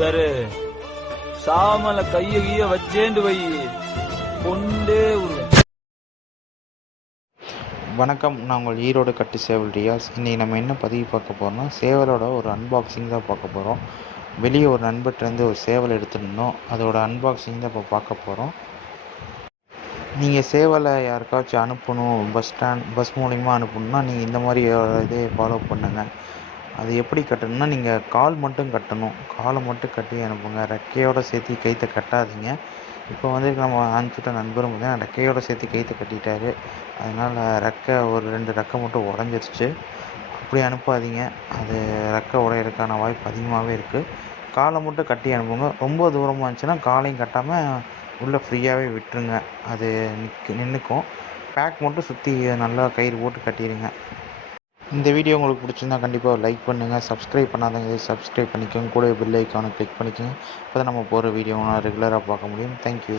யாரு சாமல கைய வச்சேண்டு வை கொண்டே விடுவேன். வணக்கம், நான் உங்கள் ஈரோடு கட்டு சேவல் ரியாஸ். இன்றைக்கி நம்ம என்ன பதிவு பார்க்க போகிறோம்னா, சேவலோட ஒரு அன்பாக்சிங் தான் பார்க்க போகிறோம். வெளியே ஒரு நண்பர்கிட்டருந்து ஒரு சேவல் எடுத்துருந்தோம், அதோட அன்பாக்சிங் தான் இப்போ பார்க்க போகிறோம். நீங்கள் சேவலை யாருக்காச்சும் அனுப்பணும், பஸ் மூலிமா அனுப்பணுன்னா நீங்கள் இந்த மாதிரி இதே ஃபாலோ பண்ணுங்கள். அது எப்படி கட்டணும்னா, நீங்கள் கால் மட்டும் கட்டணும், காலை மட்டும் கட்டி அனுப்புங்க. ரெக்கையோடு சேர்த்து கைத்தை கட்டாதீங்க. இப்போ நம்ம அனுப்பிச்சுட்ட நண்பரும் பார்த்தீங்கன்னா ரெக்கையோடு சேர்த்து கைத்தை கட்டிட்டாரு. அதனால் ஒரு 2 ரெக்கை மட்டும் உடஞ்சிருச்சு. அப்படி அனுப்பாதீங்க, அது ரெக்கை உடையிறதுக்கான வாய்ப்பு அதிகமாகவே இருக்குது. காலை மட்டும் கட்டி அனுப்புங்க. ரொம்ப தூரமாக இருந்துச்சுன்னா காலையும் கட்டாமல் உள்ளே ஃப்ரீயாகவே விட்டுருங்க, அது நின்றுக்கும். பேக் மட்டும் சுற்றி நல்லா கயிறு போட்டு கட்டிடுங்க. இந்த வீடியோ உங்களுக்கு பிடிச்சிருந்தா கண்டிப்பாக லைக் பண்ணுங்கள். சப்ஸ்கிரைப் பண்ணாதவங்க சப்ஸ்கிரைப் பண்ணிக்கோங்க. கூட பெல் ஐக்கானை கிளிக் பண்ணிக்கோங்க. அப்போ தான் நம்ம போகிற வீடியோ ரெகுலராக பார்க்க முடியும். தேங்க்யூ.